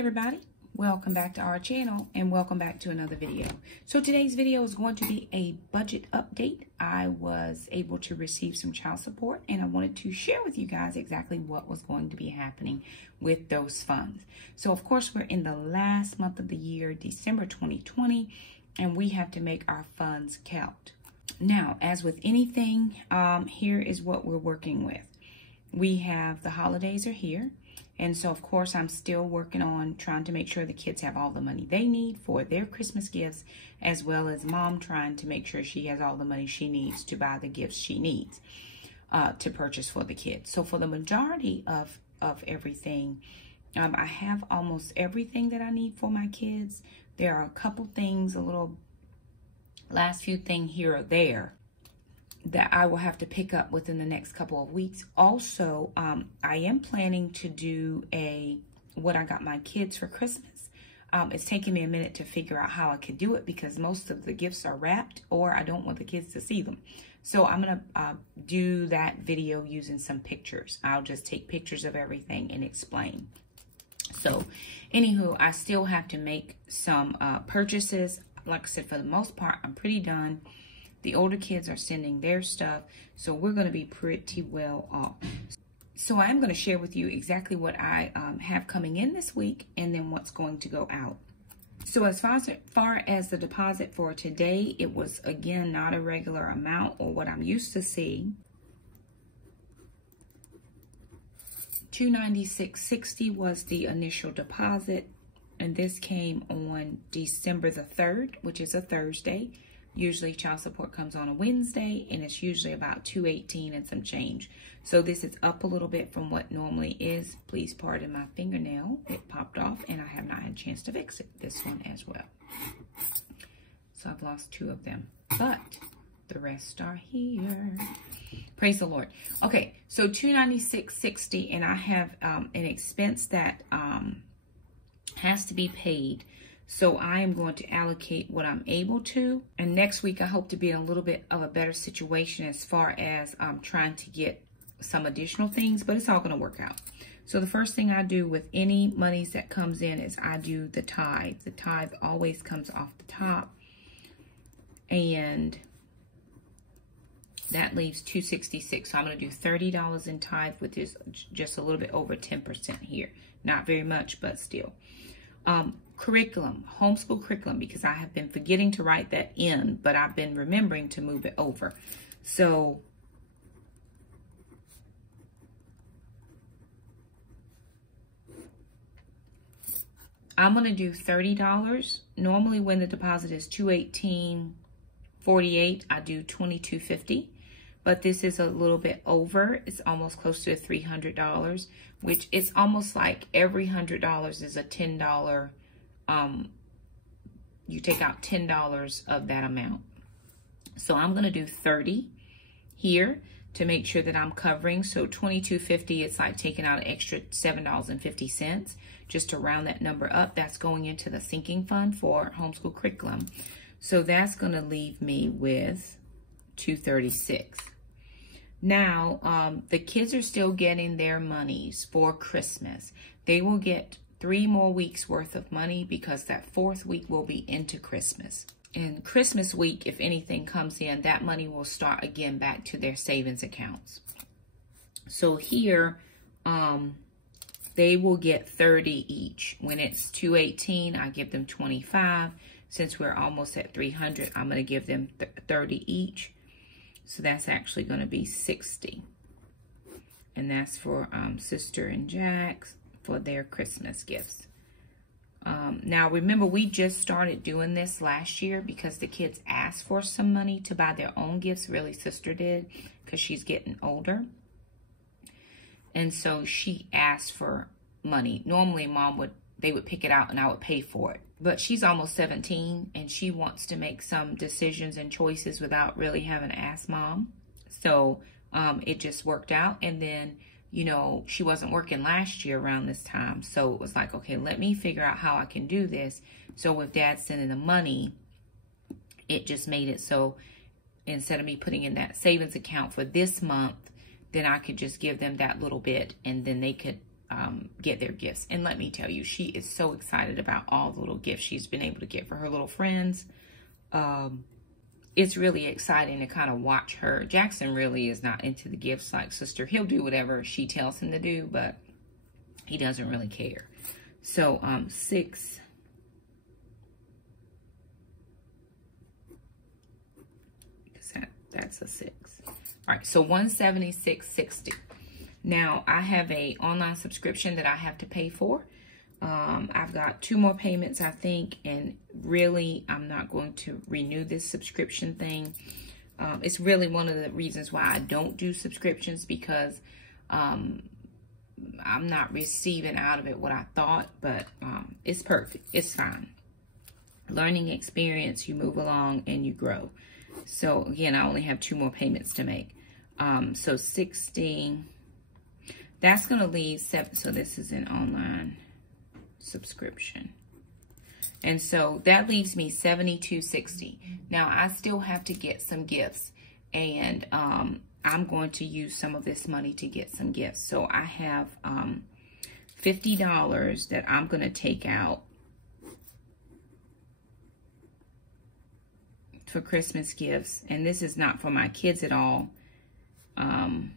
everybody, welcome back to our channel and welcome back to another video. So today's video is going to be a budget update. I was able to receive some child support and I wanted to share with you guys exactly what was going to be happening with those funds. So of course we're in the last month of the year, December 2020, and we have to make our funds count. Now, as with anything, here is what we're working with. We have the holidays are here. And so, of course, I'm still working on trying to make sure the kids have all the money they need for their Christmas gifts, as well as mom trying to make sure she has all the money she needs to buy the gifts she needs to purchase for the kids. So for the majority of everything, I have almost everything that I need for my kids. There are a couple things, a little last few things here or there that I will have to pick up within the next couple of weeks. Also, I am planning to do what I got my kids for Christmas. It's taking me a minute to figure out how I could do it because most of the gifts are wrapped or I don't want the kids to see them. So I'm gonna do that video using some pictures. I'll just take pictures of everything and explain. So anywho, I still have to make some purchases. Like I said, for the most part, I'm pretty done. The older kids are sending their stuff, so we're going to be pretty well off. So I am going to share with you exactly what I have coming in this week and then what's going to go out. So as far as the deposit for today, it was, again, not a regular amount or what I'm used to seeing. $296.60 was the initial deposit, and this came on December the 3rd, which is a Thursday. Usually child support comes on a Wednesday, and it's usually about $218 and some change. So this is up a little bit from what normally is. Please pardon my fingernail. It popped off, and I have not had a chance to fix it. This one as well. So I've lost 2 of them, but the rest are here. Praise the Lord. Okay, so $296.60, and I have an expense that has to be paid. So I am going to allocate what I'm able to. And next week, I hope to be in a little bit of a better situation as far as trying to get some additional things, but it's all going to work out. So the first thing I do with any monies that comes in is I do the tithe. The tithe always comes off the top. And that leaves $266. So I'm going to do $30 in tithe, which is just a little bit over 10% here. Not very much, but still. Curriculum, homeschool curriculum, because I have been forgetting to write that in, but I've been remembering to move it over. So I'm going to do $30. Normally when the deposit is $218.48, I do $22.50. But this is a little bit over. It's almost close to $300, which it's almost like every $100 is a $10. You take out $10 of that amount. So I'm going to do 30 here to make sure that I'm covering. So $22.50, it's like taking out an extra $7.50 just to round that number up. That's going into the sinking fund for homeschool curriculum. So that's going to leave me with $236. Now, the kids are still getting their monies for Christmas. They will get 3 more weeks worth of money because that 4th week will be into Christmas. And Christmas week, if anything comes in, that money will start again back to their savings accounts. So here, they will get 30 each. When it's $218, I give them 25. Since we're almost at 300, I'm going to give them 30 each. So that's actually going to be 60. And that's for Sister and Jack's for their Christmas gifts. Now, remember, we just started doing this last year because the kids asked for some money to buy their own gifts. Really, Sister did because she's getting older. And so she asked for money. Normally, they would pick it out and I would pay for it. But she's almost 17 and she wants to make some decisions and choices without really having to ask mom. So it just worked out. And then, you know, she wasn't working last year around this time. So it was like, okay, let me figure out how I can do this. So with Dad sending the money, it just made it so instead of me putting in that savings account for this month, then I could just give them that little bit and then they could get their gifts. And let me tell you, she is so excited about all the little gifts she's been able to get for her little friends. It's really exciting to kind of watch her. Jackson really is not into the gifts like sister. He'll do whatever she tells him to do, but he doesn't really care. So 6. Because that's a 6. All right, so $176.60. Now I have a online subscription that I have to pay for. I've got 2 more payments, I think, and really I'm not going to renew this subscription thing. It's really one of the reasons why I don't do subscriptions, because I'm not receiving out of it what I thought, but it's perfect. It's fine. Learning experience, you move along and you grow. So again, I only have 2 more payments to make. So 60, that's going to leave 7. So this is an online subscription. And so that leaves me $72.60. Now I still have to get some gifts, and I'm going to use some of this money to get some gifts. So I have $50 that I'm going to take out for Christmas gifts. And this is not for my kids at all. And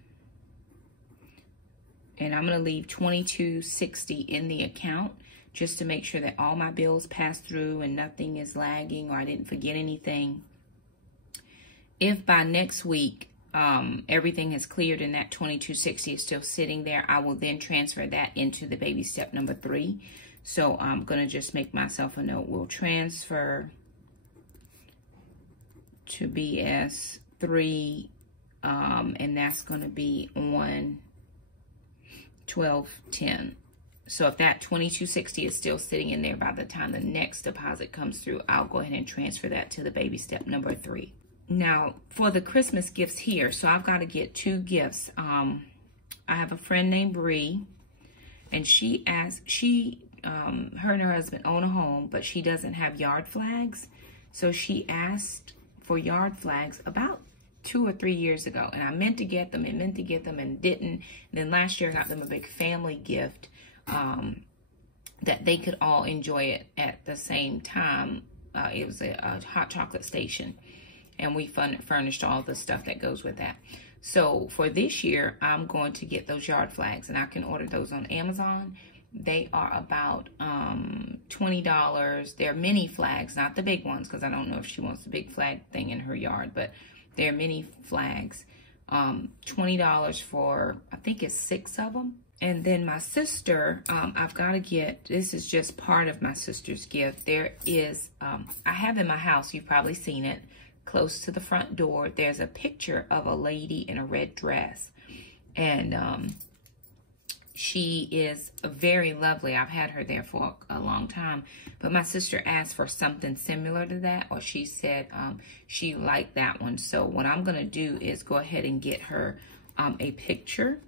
I'm going to leave $22.60 in the account just to make sure that all my bills pass through and nothing is lagging or I didn't forget anything. If by next week everything has cleared and that $22.60 is still sitting there, I will then transfer that into the baby step number 3. So I'm going to just make myself a note. We'll transfer to BS 3, and that's going to be on 12/10. So if that $22.60 is still sitting in there by the time the next deposit comes through, I'll go ahead and transfer that to the baby step number 3. Now for the Christmas gifts here, so I've got to get 2 gifts. I have a friend named Bree, and she asked, her and her husband own a home, but she doesn't have yard flags. So she asked for yard flags about 2 or 3 years ago, and I meant to get them and didn't. And then last year I got them a big family gift that they could all enjoy it at the same time. It was a hot chocolate station, and we furnished all the stuff that goes with that. So for this year, I'm going to get those yard flags, and I can order those on Amazon. They are about $20. They're mini flags, not the big ones, because I don't know if she wants the big flag thing in her yard, but they're mini flags. $20 for, I think it's 6 of them. And then my sister, I've got to get, this is just part of my sister's gift. There is, I have in my house, you've probably seen it, close to the front door, there's a picture of a lady in a red dress. And she is very lovely. I've had her there for a long time. But my sister asked for something similar to that, or she said she liked that one. So what I'm going to do is go ahead and get her a picture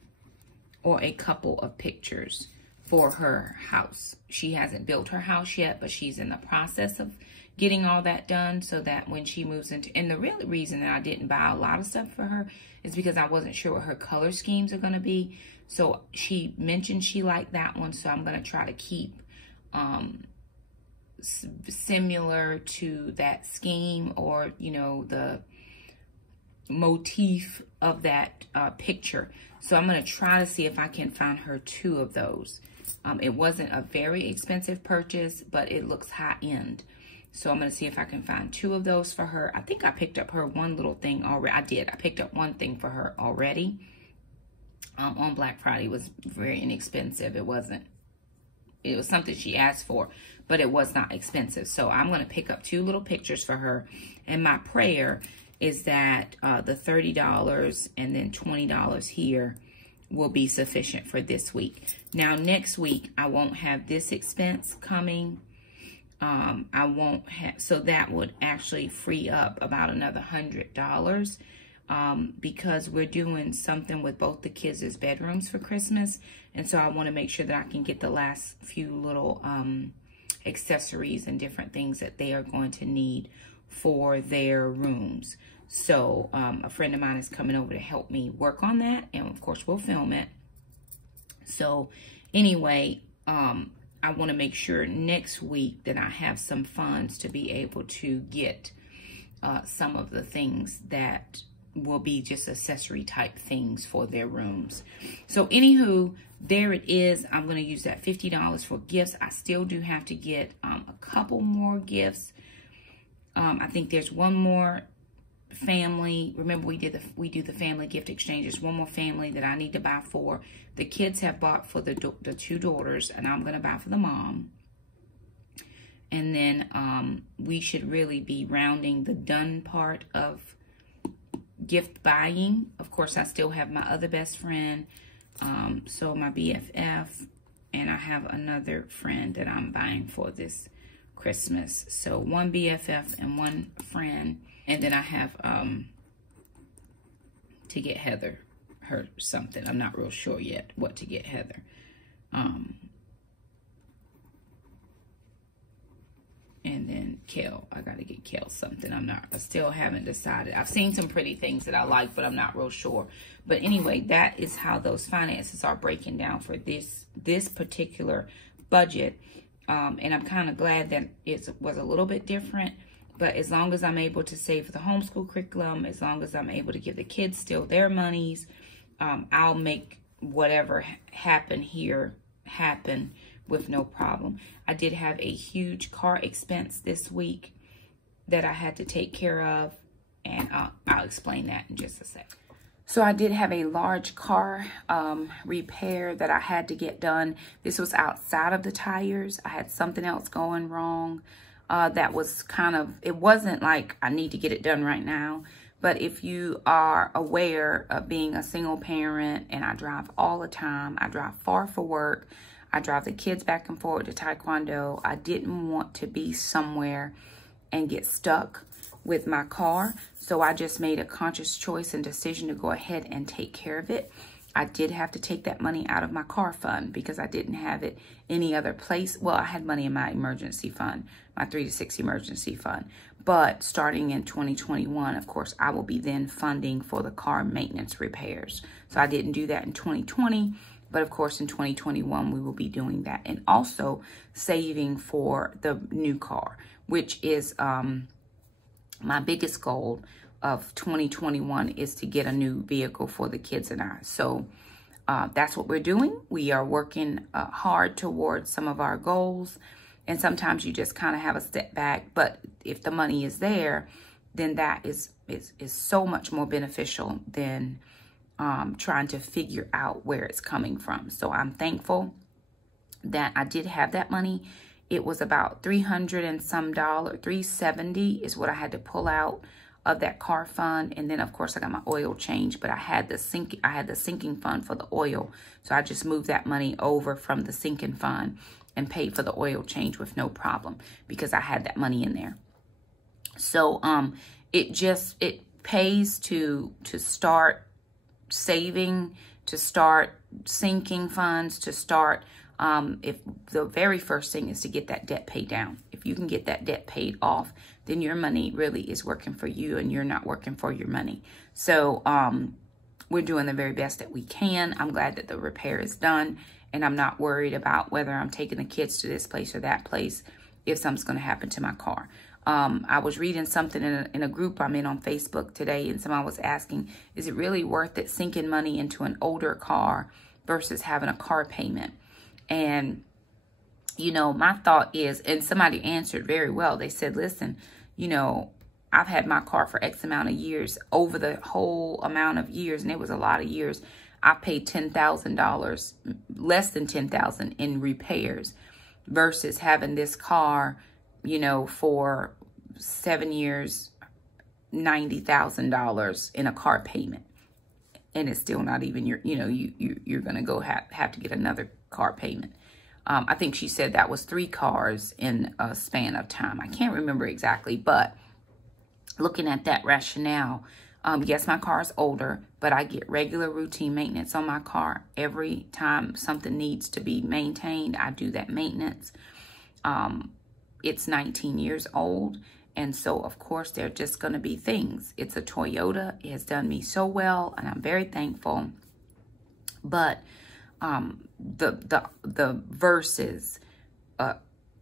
or a couple of pictures for her house. She hasn't built her house yet, but she's in the process of getting all that done so that when she moves into, and the real reason that I didn't buy a lot of stuff for her is because I wasn't sure what her color schemes are going to be. So she mentioned she liked that one, so I'm going to try to keep similar to that scheme, or, you know, the motif of that picture. So I'm going to try to see if I can find her 2 of those. It wasn't a very expensive purchase, but it looks high end. So I'm going to see if I can find 2 of those for her. I think I picked up her one little thing already. I did. I picked up one thing for her already. On Black Friday. It was very inexpensive. It was something she asked for, but it was not expensive. So I'm going to pick up 2 little pictures for her. And my prayer is that the $30 and then $20 here will be sufficient for this week. Now, next week, I won't have this expense coming. I won't have, so that would actually free up about another $100. Because we're doing something with both the kids' bedrooms for Christmas. And so I want to make sure that I can get the last few little accessories and different things that they are going to need for their rooms. So a friend of mine is coming over to help me work on that. And of course, we'll film it. So anyway, I want to make sure next week that I have some funds to be able to get some of the things that will be just accessory type things for their rooms. So anywho, there it is. I'm going to use that $50 for gifts. I still do have to get a couple more gifts. I think there's one more family. Remember, we do the family gift exchange. There's one more family that I need to buy for. The kids have bought for the two daughters, and I'm going to buy for the mom. And then we should really be rounding the done part of gift buying. Of course, I still have my other best friend, so my BFF, and I have another friend that I'm buying for this Christmas. So one BFF and one friend, and then I have to get Heather her something. I'm not real sure yet what to get Heather. And then Kel, I got to get Kel something. I still haven't decided. I've seen some pretty things that I like, but I'm not real sure. But anyway, that is how those finances are breaking down for this particular budget. And I'm kind of glad that it was a little bit different. But as long as I'm able to save for the homeschool curriculum, as long as I'm able to give the kids still their monies, I'll make whatever happen here happen with no problem. I did have a huge car expense this week that I had to take care of, and I'll explain that in just a sec. So I did have a large car repair that I had to get done. This was outside of the tires. I had something else going wrong. That was kind of, it wasn't like I need to get it done right now. But if you are aware of being a single parent, and I drive all the time, I drive far for work, I drive the kids back and forth to Taekwondo, I didn't want to be somewhere and get stuck with my car. So I just made a conscious choice and decision to go ahead and take care of it. I did have to take that money out of my car fund because I didn't have it any other place. Well, I had money in my emergency fund, my 3 to 6 emergency fund. But starting in 2021, of course, I will be then funding for the car maintenance repairs. So I didn't do that in 2020. But of course, in 2021, we will be doing that. And also saving for the new car, which is my biggest goal of 2021 is to get a new vehicle for the kids and I. So that's what we're doing. We are working hard towards some of our goals. And sometimes you just kind of have a step back. But if the money is there, then that is so much more beneficial than trying to figure out where it's coming from. So I'm thankful that I did have that money. It was about $300 and some dollars, $370 is what I had to pull out of that car fund. And then of course I got my oil change, but I had the sinking fund for the oil. So I just moved that money over from the sinking fund and paid for the oil change with no problem because I had that money in there. So it pays to start saving, to start sinking funds, to start if the very first thing is to get that debt paid down. If you can get that debt paid off, then your money really is working for you and you're not working for your money. So we're doing the very best that we can. I'm glad that the repair is done, and I'm not worried about whether I'm taking the kids to this place or that place if something's going to happen to my car. I was reading something in a group I'm in on Facebook today, and someone was asking, is it really worth it sinking money into an older car versus having a car payment? And, you know, my thought is, and somebody answered very well. They said, listen, you know, I've had my car for X amount of years, over the whole amount of years, and it was a lot of years. I paid $10,000, less than $10,000 in repairs versus having this car, you know, for 7 years, $90,000 in a car payment. And it's still not even your, you know, you're going to go have to get another car payment. I think she said that was 3 cars in a span of time. I can't remember exactly, but looking at that rationale, yes, my car is older, but I get regular routine maintenance on my car. Every time something needs to be maintained, I do that maintenance. It's 19 years old. And so, of course, there are just going to be things. It's a Toyota. It has done me so well, and I'm very thankful. But the versus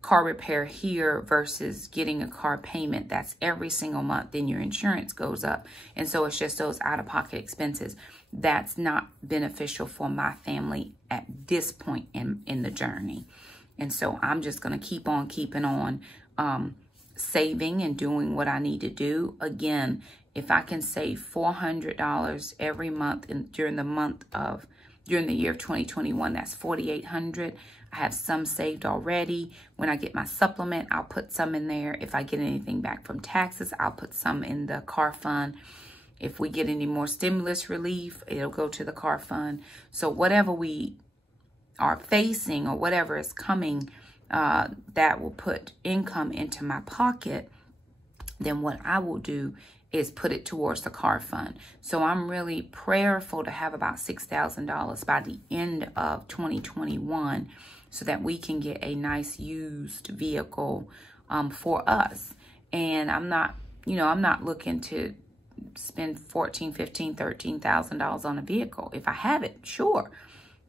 car repair here versus getting a car payment that's every single month, then your insurance goes up. And so it's just those out-of-pocket expenses. That's not beneficial for my family at this point in the journey. And so I'm just going to keep on keeping on saving and doing what I need to do. Again, if I can save $400 every month during the year of 2021, that's $4,800. I have some saved already. When I get my supplement, I'll put some in there. If I get anything back from taxes, I'll put some in the car fund. If we get any more stimulus relief, it'll go to the car fund. So whatever we are facing or whatever is coming that will put income into my pocket, then what I will do is put it towards the car fund. So I'm really prayerful to have about $6,000 by the end of 2021 so that we can get a nice used vehicle for us. And I'm not looking to spend $14,000, $15,000, $13,000 on a vehicle. If I have it, sure.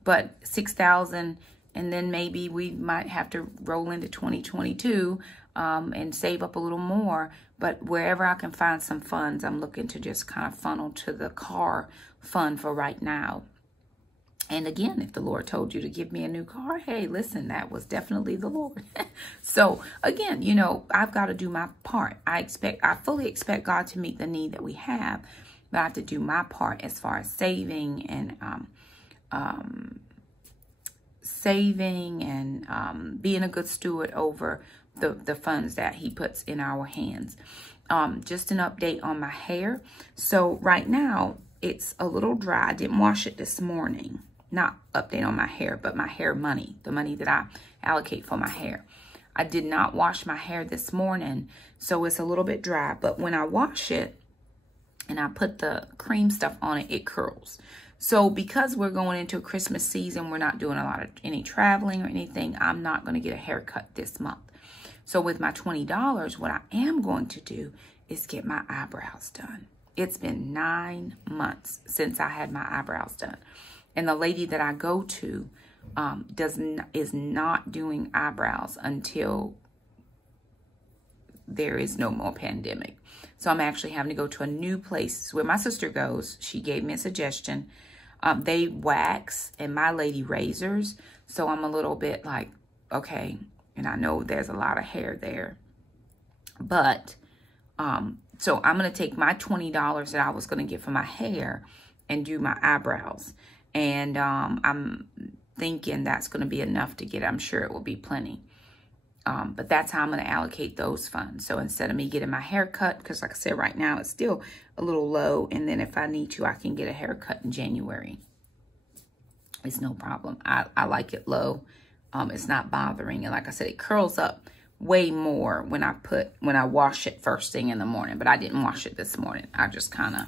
But $6,000, and then maybe we might have to roll into 2022 and save up a little more. But wherever I can find some funds, I'm looking to just kind of funnel to the car fund for right now. And again, if the Lord told you to give me a new car, hey, listen, that was definitely the Lord. So again, you know, I've got to do my part. I fully expect God to meet the need that we have, but I have to do my part as far as saving and being a good steward over the funds that he puts in our hands. Just an update on my hair. So right now it's a little dry. I didn't wash it this morning. Not update on my hair, but my hair money, the money that I allocate for my hair. I did not wash my hair this morning, so it's a little bit dry. But when I wash it and I put the cream stuff on it, it curls. So because we're going into a Christmas season, we're not doing any traveling or anything. I'm not going to get a haircut this month. So with my $20, what I am going to do is get my eyebrows done. It's been 9 months since I had my eyebrows done. And the lady that I go to is not doing eyebrows until there is no more pandemic. So I'm actually having to go to a new place where my sister goes. She gave me a suggestion. They wax and my lady razors. So I'm a little bit like, okay. And I know there's a lot of hair there. But, so I'm going to take my $20 that I was going to get for my hair and do my eyebrows. And I'm thinking that's going to be enough to get. I'm sure it will be plenty. But that's how I'm going to allocate those funds. So instead of me getting my hair cut, because like I said, right now it's still a little low. And then if I need to, I can get a haircut in January. It's no problem. I like it low. It's not bothering. And like I said, it curls up way more when I wash it first thing in the morning. But I didn't wash it this morning. I just kind of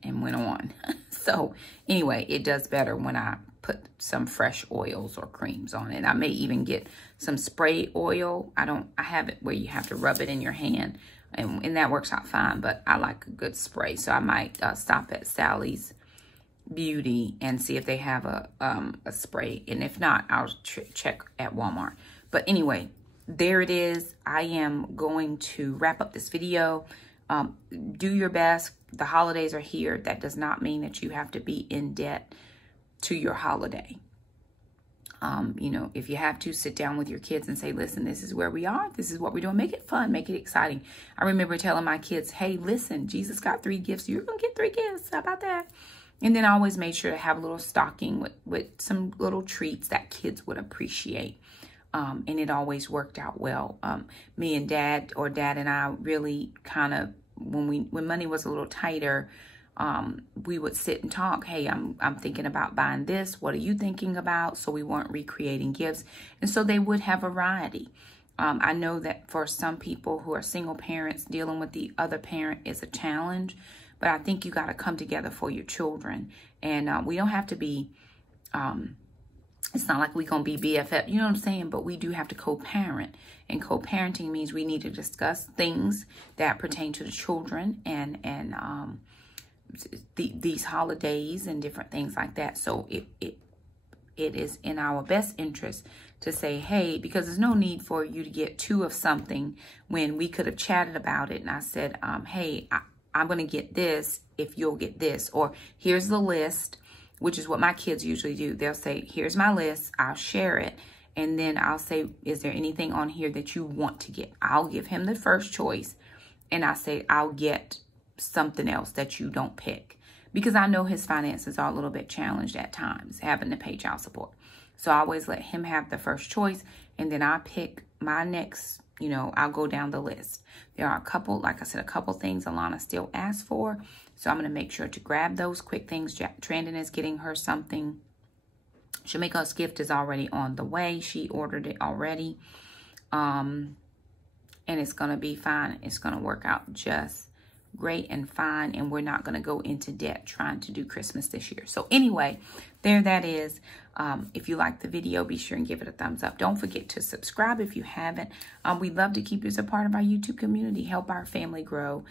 and went on. So anyway, it does better when I put some fresh oils or creams on it. I may even get some spray oil. I have it where you have to rub it in your hand, and that works out fine, but I like a good spray. So I might stop at Sally's Beauty and see if they have a spray. And if not, I'll check at Walmart. But anyway, there it is. I am going to wrap up this video. Do your best. The holidays are here. That does not mean that you have to be in debt to your holiday. You know, if you have to, sit down with your kids and say, listen, this is where we are. This is what we're doing. Make it fun. Make it exciting. I remember telling my kids, hey, listen, Jesus got 3 gifts. You're going to get 3 gifts. How about that? And then I always made sure to have a little stocking with some little treats that kids would appreciate. And it always worked out well. Me and Dad and I really kind of, when money was a little tighter, we would sit and talk. Hey, I'm thinking about buying this. What are you thinking about? So we weren't recreating gifts. And so they would have variety. I know that for some people who are single parents, dealing with the other parent is a challenge. But I think you got to come together for your children. And we don't have to be, it's not like we're going to be BFF, you know what I'm saying? But we do have to co-parent. And co-parenting means we need to discuss things that pertain to the children and these holidays and different things like that. So it is in our best interest to say, hey, because there's no need for you to get two of something when we could have chatted about it. And I said, hey, I'm going to get this if you'll get this. Or here's the list, which is what my kids usually do. They'll say, here's my list. I'll share it. And then I'll say, is there anything on here that you want to get? I'll give him the first choice. And I say, I'll get something else that you don't pick. Because I know his finances are a little bit challenged at times, having to pay child support. So I always let him have the first choice. And then I pick my next, you know, I'll go down the list. There are a couple, like I said, a couple things Alana still asked for. So I'm going to make sure to grab those quick things. Trandon is getting her something. Shamika's gift is already on the way. She ordered it already. And it's going to be fine. It's going to work out just great and fine, and we're not going to go into debt trying to do Christmas this year. So anyway, there that is. If you like the video, be sure and give it a thumbs up. Don't forget to subscribe if you haven't. We'd love to keep you as a part of our YouTube community, help our family grow.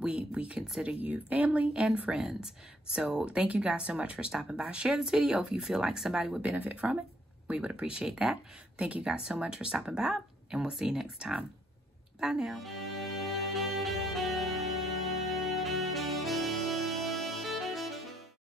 We consider you family and friends. So thank you guys so much for stopping by. Share this video if you feel like somebody would benefit from it. We would appreciate that. Thank you guys so much for stopping by, and we'll see you next time. Bye now.